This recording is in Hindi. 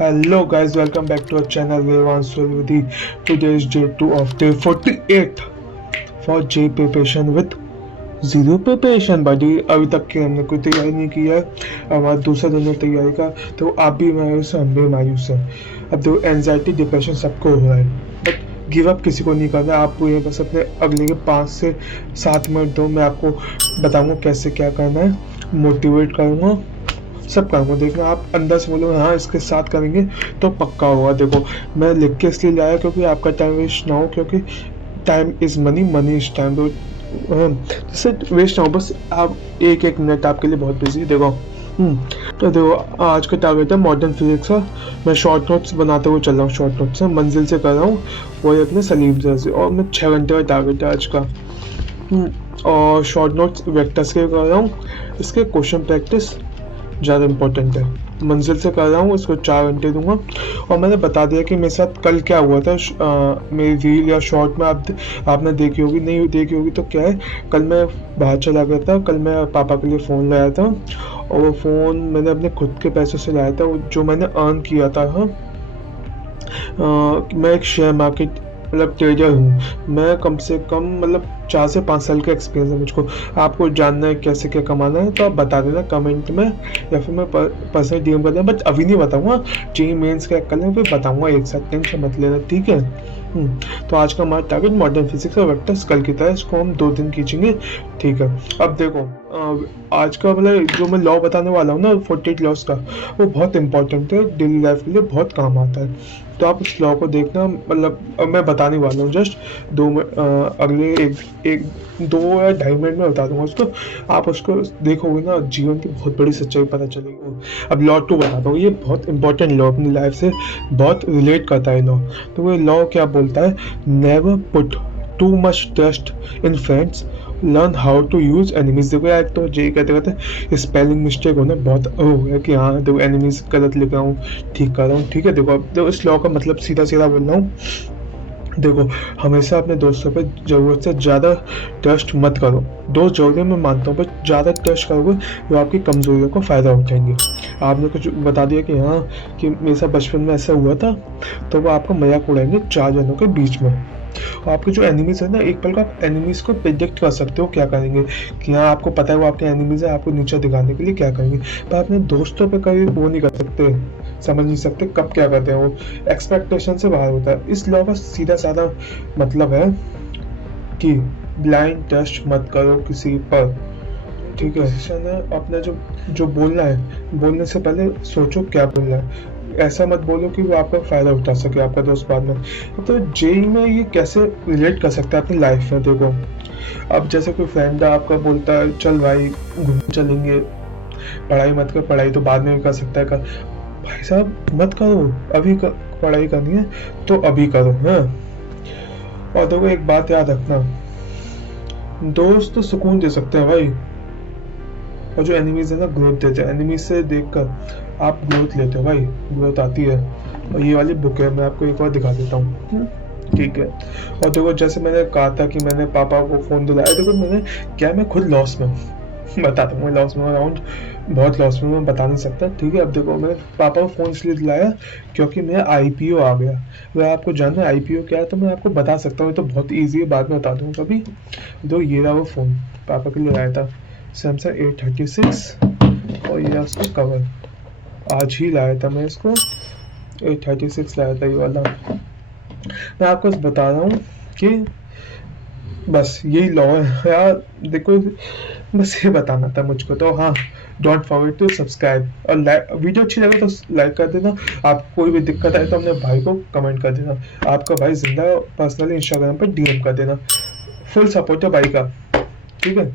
Hello guys, welcome back to our channel Revansu Vidhi. Today is day 2 of day 48 for J preparation with zero preparation buddy. अभी तक की हमने कोई तैयारी नहीं की है, हमारा दूसरा दिन है तैयारी का। तो आप भी मायूस हैं, हम भी मायूस हैं। अब देखो एनजाइटी डिप्रेशन सबको हो रहा है, बट गिव अप किसी को नहीं करना। आपको ये बस अपने अगले के 5 से 7 मिनट दो, मैं आपको बताऊंगा कैसे क्या करना है, मोटिवेट करूँगा, सब करूँगा। देखना आप अंदर से बोलो हाँ इसके साथ करेंगे तो पक्का होगा। देखो मैं लिख के इसलिए लाया क्योंकि आपका टाइम वेस्ट ना हो, क्योंकि time is money, money is time. तो जैसे वेस्ट ना हो, बस आप एक एक मिनट आपके लिए बहुत बिजी। देखो तो देखो आज का टारगेट है मॉडर्न फिजिक्स का। मैं शॉर्ट नोट्स बनाते हुए चल रहा हूँ, शॉर्ट नोट्स से मंजिल से कर रहा हूँ, वही अपने सलीम सर से। और मैं 6 घंटे का टारगेट है आज का। और शॉर्ट नोट्स वेक्टर्स के कर रहा हूँ, इसके क्वेश्चन प्रैक्टिस ज़्यादा इम्पोर्टेंट है। मंजिल से कर रहा हूँ, इसको 4 घंटे दूंगा। और मैंने बता दिया कि मेरे साथ कल क्या हुआ था। मेरी रील या शॉर्ट में आपने देखी होगी, नहीं देखी होगी तो क्या है, कल मैं बाहर चला गया था। कल मैं पापा के लिए फ़ोन लाया था, और वो फ़ोन मैंने अपने खुद के पैसों से लाया था, जो मैंने अर्न किया था। हाँ, मैं एक शेयर मार्केट मतलब ट्रेडर हूँ। मैं कम से कम मतलब 4 से 5 साल का एक्सपीरियंस है मुझको। आपको जानना है कैसे क्या कमाना है तो आप बता देना कमेंट में, या फिर मैं पर्सनल डीएम कर देना। बट अभी नहीं बताऊँगा, जेईई मेंस का कल है फिर बताऊँगा एक साथ, टेंशन मत लेना, ठीक है। तो आज का हमारा टारगेट मॉडर्न फिजिक्स और वेक्टर्स कल की तरह, इसको हम 2 दिन खींचेंगे, ठीक है। अब देखो आज का मतलब जो मैं लॉ बताने वाला हूँ ना, 48 लॉस का, वो बहुत इंपॉर्टेंट है, डेली लाइफ के लिए बहुत काम आता है। तो आप उस लॉ को देखना, मतलब मैं बताने वाला हूँ जस्ट अगले एक 2 या 2.5 मिनट में बता दूंगा उसको। आप उसको देखोगे ना, जीवन की बहुत बड़ी सच्चाई पता चलेगी। अब लॉ 2 बताता हूँ, ये बहुत इंपॉर्टेंट लॉ, अपनी लाइफ से बहुत रिलेट करता है लॉ। तो वो लॉ क्या बोलता है, never put too much trust in friends, learn how to use enemies. देखो यार, तो जे कहते कहते स्पेलिंग मिस्टेक होना बहुत हो है कि हाँ देखो एनिमीज गलत लिख रहा हूँ, ठीक कर रहा हूँ, ठीक है। देखो अब देखो इस लॉ का मतलब सीधा सीधा बोल रहा हूँ। देखो हमेशा अपने दोस्तों पर ज़रूरत से ज़्यादा ट्रस्ट मत करो। दोस्त जरूरी मैं मानता हूँ, पर ज़्यादा ट्रस्ट करोगे वो आपकी कमज़ोरियों को फ़ायदा उठाएंगे। आपने कुछ बता दिया कि हाँ कि मेरे साथ बचपन में ऐसा हुआ था, तो वो आपका मजाक उड़ाएंगे 4 जनों के बीच में। और आपके जो एनिमीज है ना, एक पल का आप एनिमीज को प्रिडिक्ट कर सकते हो क्या करेंगे, कि हाँ आपको पता है वो आपके एनिमीज है, आपको नीचे दिखाने के लिए क्या करेंगे। पर अपने दोस्तों पे कभी वो नहीं कर सकते, समझ नहीं सकते कब क्या करते हैं, वो एक्सपेक्टेशन से बाहर होता है। इस लॉ का सीधा साधा मतलब है कि ब्लाइंड ट्रस्ट मत करो किसी पर, ठीक है। अपना जो जो बोलना है, बोलने से पहले सोचो क्या बोलना है। ऐसा मत बोलो कि वो आपका फायदा उठा सके आपका दोस्त बाद में। तो जेई में ये कैसे रिलेट कर सकता है अपनी लाइफ में, देखो अब जैसे कोई फ्रेंड है आपका, बोलता है चल भाई घूमने चलेंगे, पढ़ाई मत कर, पढ़ाई तो बाद में भी कर सकता है। कर भाई साहब मत करो, अभी पढ़ाई करनी है तो अभी करो, हाँ। और देखो एक बात याद रखना, दोस्त तो सुकून दे सकते हैं भाई, और जो एनिमीज है ना ग्रोथ देते हैं। एनिमीज से देखकर आप ग्रोथ लेते हो भाई, ग्रोथ आती है। और ये वाली बुक है, मैं आपको एक बार दिखा देता हूँ, ठीक है। और देखो जैसे मैंने कहा था कि मैंने पापा को फ़ोन दिलाया, देखो मैंने क्या, मैं खुद लॉस में बताता हूँ, मैं लॉस में अराउंड बहुत लॉस में, मैं बता नहीं सकता, ठीक है। अब देखो मैंने पापा को फ़ोन इसलिए दिलाया क्योंकि मेरा आईपीओ आ गया। अगर आपको जानना है आईपीओ क्या है तो मैं आपको बता सकता हूँ, तो बहुत ईजी है, बाद में बता दूँगा कभी। तो ये रहा वो फ़ोन, पापा के लिए लाया था, सैमसंग A36, और ये उसका कवर आज ही लाया था मैं इसको, A36 लाया था ये वाला। मैं आपको बता रहा हूँ कि बस यही लॉ है यार, देखो बस ये बताना था मुझको। तो हाँ, डोंट फॉरगेट टू सब्सक्राइब, और वीडियो अच्छी लगे तो लाइक कर देना। आप कोई भी दिक्कत आए तो अपने भाई को कमेंट कर देना, आपका भाई जिंदा है, पर्सनली इंस्टाग्राम पर डीएम कर देना, फुल सपोर्ट है भाई का, ठीक है।